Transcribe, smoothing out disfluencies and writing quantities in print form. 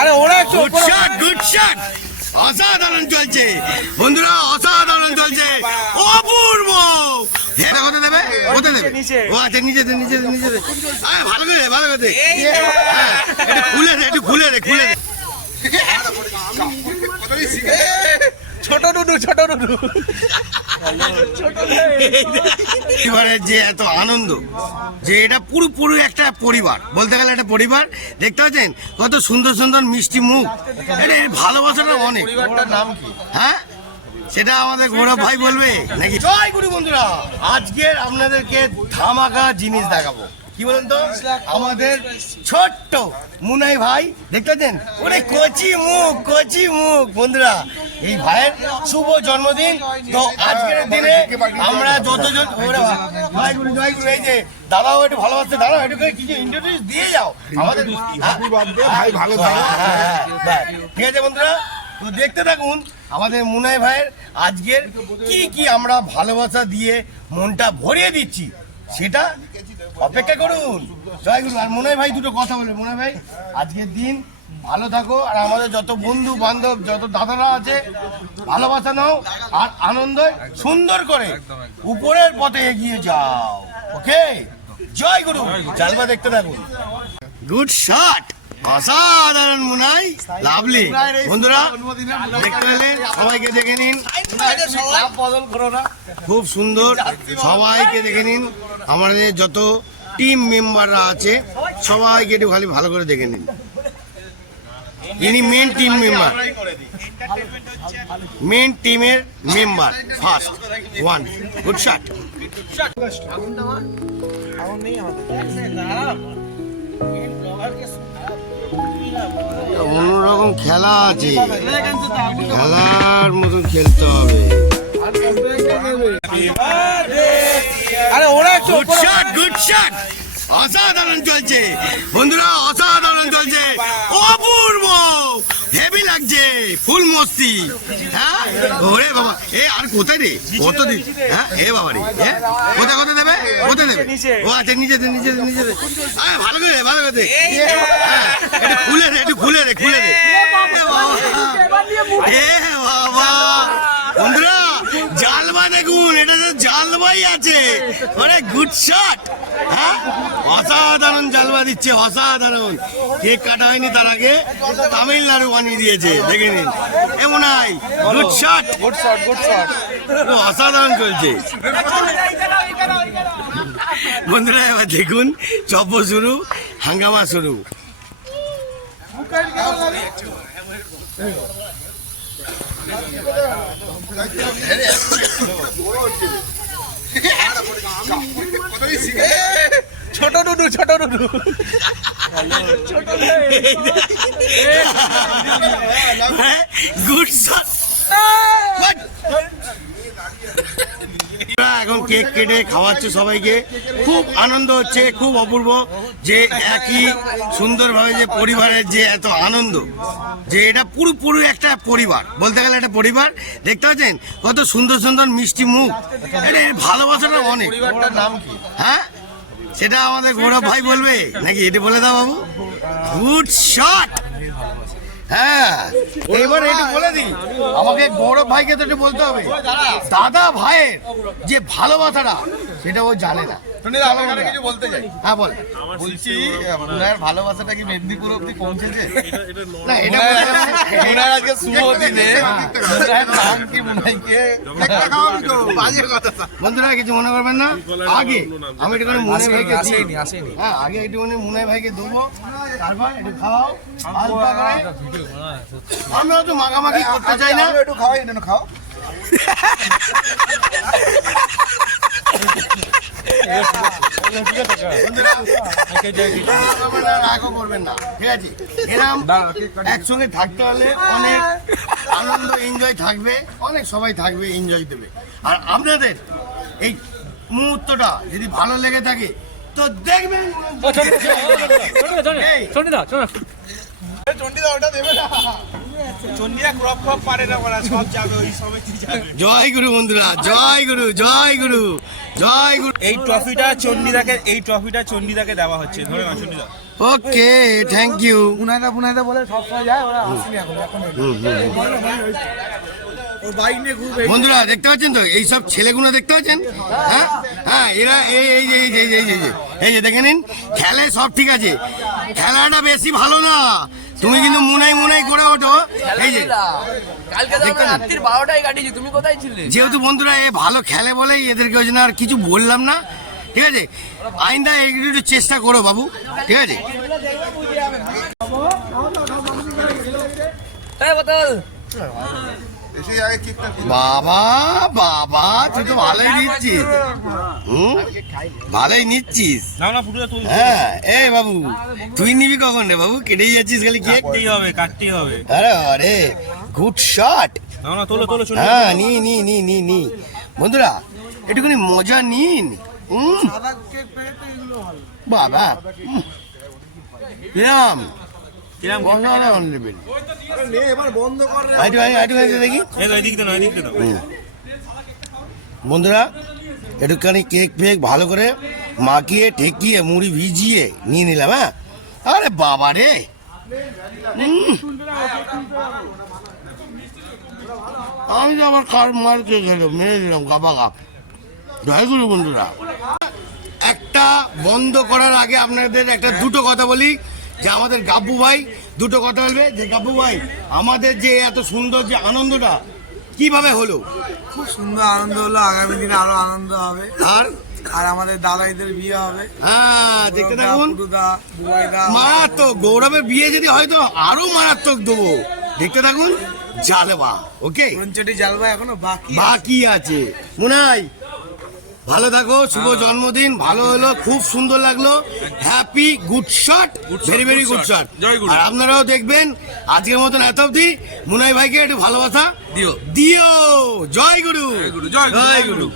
আরে ওরা good shot অসাধারণ চলছে বন্ধুরা, অসাধারণ চলছে, অপূর্ব। এটা কত দেবে? কত দেবে? ও আচ্ছা, নিচে ভালো করে একটু খুলে দে ছোট ডুডু পরিবারের যে এত আনন্দ, যে এটা পুরো একটা পরিবার, বলতে গেলে একটা পরিবার। দেখতে পাচ্ছেন কত সুন্দর সুন্দর মিষ্টি মুখ, এটা ভালোবাসাটা অনেক। পরিবারটার নাম কি? হ্যাঁ, সেটা আমাদের গৌরব ভাই বলবে নাকি? জয় গুরু বন্ধুরা, আজকের আপনাদেরকে ধামাকা জিনিস দেখাবো। কি বলেন তো, আমাদের ছোট্ট মুনাই ভাই দেখতে পাচ্ছেন, ওরে কচি মুখ বন্ধুরা, এই ভাইয়ের শুভ জন্মদিন। তো আজকের দিনে আমরা যতজন জয় গুরু, এই যে দাদাও একটু ভালোবাসতে, দাঁড়াও একটু করে কিছু ইন্ট্রোডিউস দিয়ে যাও আমাদের ভাই। ভালো ঠিক আছে বন্ধুরা, তো দেখতে থাকুন আমাদের মুনাই ভাইয়ের আজকের কি আমরা ভালোবাসা দিয়ে মনটা ভরিয়ে দিচ্ছি, সেটা অপেক্ষা করুন। জয় গুরু। আর মুনাই ভাই দুটো কথা বলবে। মুনাই ভাই, আজকের দিন ভালো থাকো, আর আমাদের যত বন্ধু বান্ধব, যত দাদারা আছে, ভালোবাসা নাও আর আনন্দ সুন্দর করে উপরের পথে এগিয়ে যাও। ওকে, জয় গুরু। জালবা দেখতে থাকুন। গুড শট, অসাধারণ মুনাই, লাভলি। বন্ধুরা দেখতে পেলেন, সবাইকে দেখে নিন, খুব সুন্দর। সবাইকে দেখে নিন, আমাদের যত টিম মেম্বাররা আছে সবাইকে একটু খালি ভালো করে দেখে নিন। ইনি মেন টিমের member first one. Good shot. অন্যরকম খেলা আছে, খেলার মতন খেলতে হবে। আরে ওরা গুড শট অসাধারণ চলছে বন্ধুরা, অসাধারণ চলছে, অপূর্ব, হেভি লাগছে, ফুল মস্তি। হ্যাঁ, ওরে বাবা, এ আর কোথায় রে, কত দিন? হ্যাঁ, এ বাবা রে, কোথায় দেবে? ও আচ্ছা, নিচে ভালো করে হ্যাঁ, একটু খুলে দে এ বাবা। বন্ধুরা জালবা দেখুন, এটা তো জালবাই আছে, মানে গুড শট। হ্যাঁ, অসাধারণ জালবা দিচ্ছে, অসাধারণ। কেক কাটা হয়নি তার আগে তামিলনাড়ু বানিয়ে দিয়েছে, দেখে নিন। এমন নাই, গুড শট, অসাধারণ চলছে বন্ধুরা। এবার দেখুন, চপ শুরু, হাঙ্গামা শুরু। ছোট ডুডু গুড শট। এখন কেক কেটে খাওয়াচ্ছে সবাইকে, খুব আনন্দ হচ্ছে, খুব অপূর্ব। যে একই সুন্দরভাবে যে পরিবারের যে এত আনন্দ, যে এটা পুরো একটা পরিবার, বলতে গেলে একটা পরিবার। দেখতে পাচ্ছেন কত সুন্দর সুন্দর মিষ্টি মুখ, এটা ভালোবাসাটা অনেক। পরিবারটার নাম কি? হ্যাঁ, সেটা আমাদের গৌরব ভাই বলবে নাকি? এটা বলে দাও বাবু। Good shot. হ্যাঁ, এবার একটু বলে দিই, আমাকে গৌরব ভাইকে তো একটু বলতে হবে, দাদা ভাইয়ের যে ভালোবাসাটা সেটা ও জানে না। কিছু বলতে চাই। হ্যাঁ, বল। বলছি, মুনাইয়ের ভালোবাসাটা কি মেদিনীপুর অব্দি পৌঁছেছে? না, এটা মুনাইয়ের আজকে শুভ দিনে মুনাইয়ের নাম কি? মুনাইকে বন্ধুরা কিছু মনে করবেন না, আগে আমি একটুখানি মুনাই ভাইকে আসেনি। হ্যাঁ, আগে একটুখানি মুনাই ভাইকে দেবো, তারপর একটু খাওয়াও। আমরা তো মাখামাখি করতে চাই না, একটু খাওয়াই, খাও। রাগও করবেন না, ঠিক আছে? এরকম একসঙ্গে থাকতে হলে অনেক আনন্দ, এনজয় থাকবে, অনেক সবাই থাকবে, এনজয় দেবে। আর আপনাদের এই মুহূর্তটা যদি ভালো লেগে থাকে তো দেখবেন। জয় গুরু বন্ধুরা, জয় গুরু। এই ট্রফিটা চণ্ডীদাকে দেওয়া হচ্ছে, ধরে না চণ্ডীদা। ওকে, থ্যাংক ইউ। পুনাইদা বলে সবসময় যায়, ওরা আসেনি এখন ওর বাইক নিয়ে ঘুরবে। বন্ধুরা দেখতে পাচ্ছেন তো এইসব ছেলেগুলো দেখতে পাচ্ছেন? হ্যাঁ হ্যাঁ, এরা এই যে দেখে নিন, খেলে সব ঠিক আছে, খেলাটা বেশি ভালো না। তুমি কিন্তু মুনাই করে ওঠো। এই যে কালকে তো আমরা রাত্রির 12টায় কাটিয়েছি, তুমি কোথায় ছিলে? যেহেতু বন্ধুরা এ ভালো খেলে বলেই এদেরকে ওই জন্য আর কিছু বললাম না, ঠিক আছে? আইন্দা একটু চেষ্টা করো বাবু, ঠিক আছে? এই বোতল বাবা বাবা, তুই তো ভালোই নিচ্ছিস, ভালোই নিচ্ছিস। হ্যাঁ, এ বাবু তুই নিবি কখন রে বাবু? কেটেই যাচ্ছিস খালি কেক। কাটতেই হবে। আরে আরে, গুড শট। হ্যাঁ, নি বন্ধুরা একটুখানি মজা নিন। বাবা রাম দেখি বন্ধুরা, একটুখানি কেক ফেক ভালো করে মাখিয়ে ঠেকিয়ে মুড়ি ভিজিয়ে নিয়ে নিলাম। হ্যাঁ, আরে বাবা রে, আমি তো আবার কার মারতে গেলাম, মেরে দিলাম গাবা গাপ। জয় গুরু বন্ধুরা, একটা বন্ধ করার আগে আপনাদের একটা দুটো কথা বলি, যে আমাদের গাব্বু ভাই দুটো কথা বলবে। যে গাব্বু ভাই, আমাদের যে এত সুন্দর যে আনন্দটা কিভাবে হলো? খুব সুন্দর আনন্দ হলো, আগামী দিনে আরো আনন্দ হবে। আর আমাদের দাদাইদের বিয়ে হবে। হ্যাঁ, দেখতে থাকুন, মারাত্মক। গৌরবের বিয়ে যদি হয়তো আরো মারাত্মক দেবো, দেখতে থাকুন। জালবা, ওকে, জালবা এখনো বাকি আছে। মুনাই ভালো থাকো, শুভ জন্মদিন, ভালো হলো, খুব সুন্দর লাগলো। Happy good shot, very very good shot. আর আপনারাও দেখবেন। আজকের মতন এত অবধি। মুনাই ভাইকে একটু ভালোবাসা দিও। জয় গুরু, জয় গুরু।